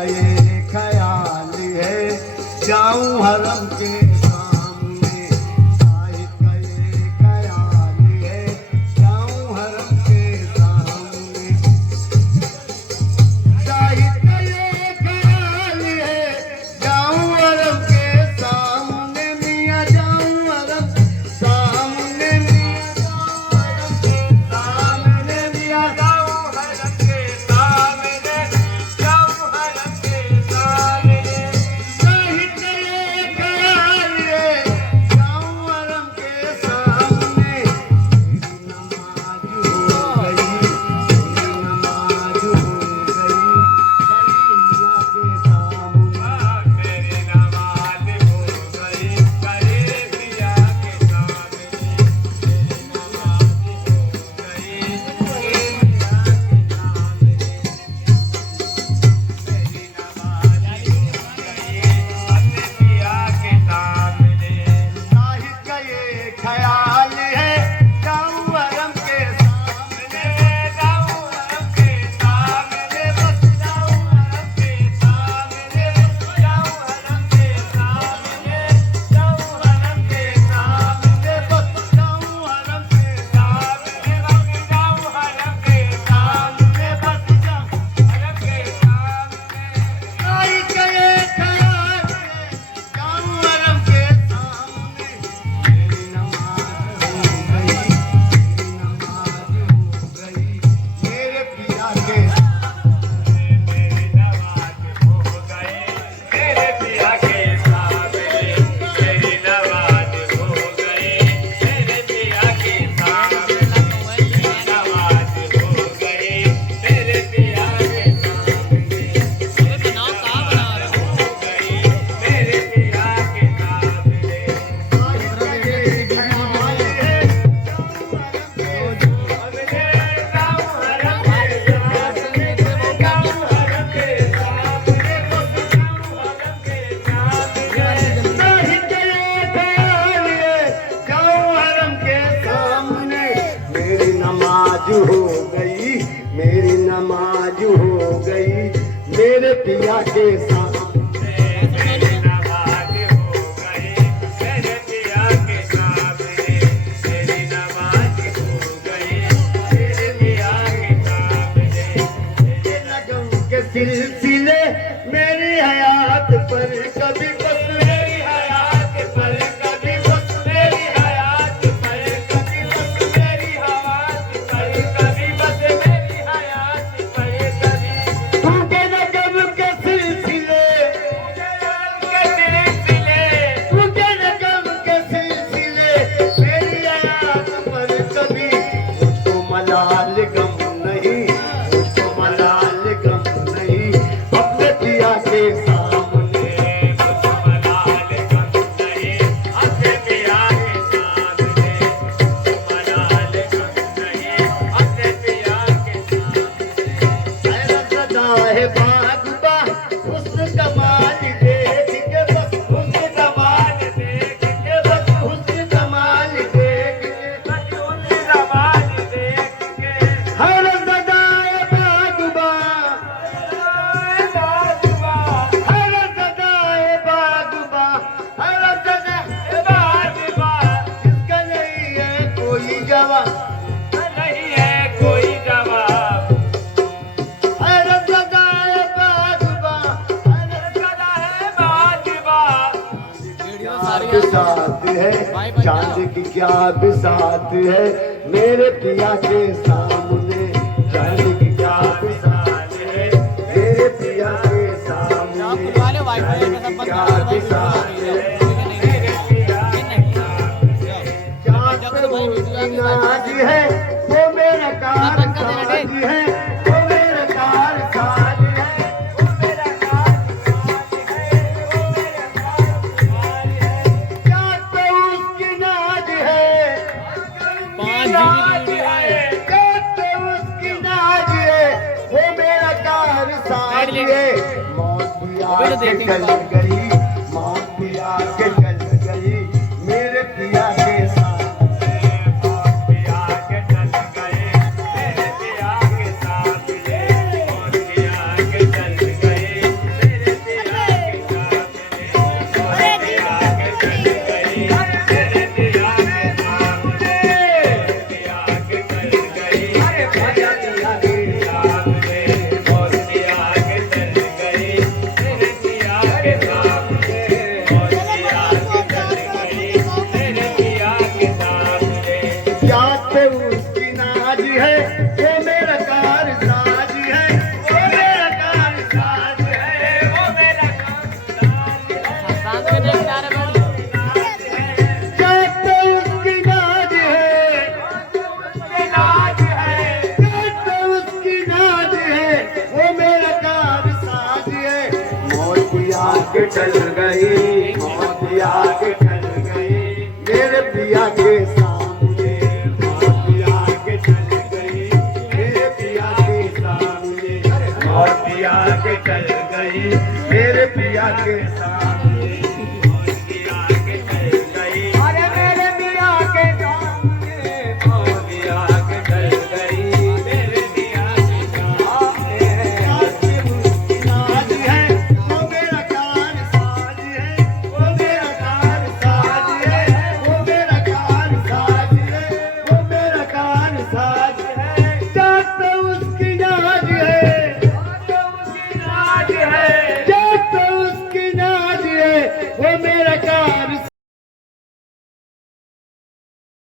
का ये ख्याल है जाऊं हरम के सामने, साहिब का ये ख्याल है जाऊं हरम के सामने, साहिब का ये ख्याल है जाऊं हरम के सामने, मियां जाऊं हरम सामने, मियां जाऊं हरम के सामने, मियां जाऊं हरम के सामने, जाऊं हरम के सामने, साहिब का ये ख्याल है जाऊं हरम के सामने, मेरी नमाज हो गई, मेरी नमाज हो गई, गली मियां के सामने, मेरी नमाज हो गई, गली मियां के सामने, मेरी नमाज हो गई, गली मियां के सामने, मेरी नमाज हो गई, अपने पिया के सामने, साहिब का ये ख्याल है जाऊं हरम के सामने, जाऊं हरम के सामने, बस जाऊं हरम के सामने, जाऊं हरम के सामने, जाऊं हरम के सामने, बस जाऊं हरम के सामने, बस जाऊं हरम के सामने, बस जाऊं हरम के सामने, साहिब का ये ख्याल है जाऊं हरम के सामने, मेरी नमाज हो गई, मेरी नमाज हो गई, मेरे पिया के सामने, मेरी नमाज हो गई, मेरे पिया के सामने, मेरी नमाज हो गई, मेरे पिया के सामने, मेरी नमाज हो गई, मेरे पिया के सामने, मेरी नमाज हो गई, मेरे पिया के सामने, साहिब का ये ख्याल है जाऊं हरम के सामने, जाऊं हरम के सामने, जाऊं हरम के सामने, बस जाऊं हरम के सामने, साहिब का ये ख्याल है जाऊं हरम के सामने, मेरी नमाज हो गई, मेरी नमाज हो गई, मेरे पिया के सामने, मेरी नमाज हो गई, मेरे पिया के सामने, मेरी नमाज हो गई, मेरे पिया के सामने, मेरे लगन के सिलसिले मेरी हयात पर कभी बस, मेरी हयात पर कभी बस, मेरी हयात पर कभी बस, मेरी हयात पर कभी बस, मेरी हयात पर कभी टूटे न कब के सिलसिले, टूटे न कब के सिलसिले, मेरी हयात पर कभी मुझको मलाल गम नहीं, मुझको मलाल गम नहीं, अपने पिया के सामने, मुझको मलाल गम नहीं, अपने पिया के सामने, मुझको मलाल गम नहीं, अपने पिया के सामने, हैरत सदा है बागबा हुस्न कमाल देख के, बस हुस्न कमाल देख के, बस हुस्न कमाल देख के, बस हुस्न कमाल देख के, हैरत सदा है बागबा, हैरत सदा है बागबा, हैरत सदा है बागबा, इसका नहीं है कोई जवाब, नहीं है कोई जवाब, हैरत सदा है बागबा, हैरत सदा है बागबा, बिसात है चांद की क्या बिसात है मेरे पिया के सामने, चांद की क्या बिसात है मेरे पिया के सामने, चांद की क्या बिसात है मेरे पिया के सामने, चांद पे उसकी नाज है वो मेरा कार साज है, वो मेरा कार साज है, वो मेरा कार साज है, वो मेरा कार साज है, चांद पे उसकी नाज है, नाज है, चांद पे उसकी नाज है, वो मेरा कार साज है, मौत भी आके चल गई, मौत भी आके चल गई, मेरे पिया के सामने, मौत भी आके चल गई, मेरे पिया के सामने, मौत भी आके चल गई, साज है, वो मेरा कार साज है, वो मेरा कार साज है, वो मेरा कार साज है। साथ में देख जा रहे बड़ी क्या तो उसकी नाज है, उसकी नाज है, क्या तो उसकी नाज है, वो मेरा कार साज है। मोती आके चल गई, मोती आके चल गई, मेरे पिया के सामने, मोती आके चल गई, मेरे पिया के सामने, मोती आके चल गई, मेरे पिया के सामने।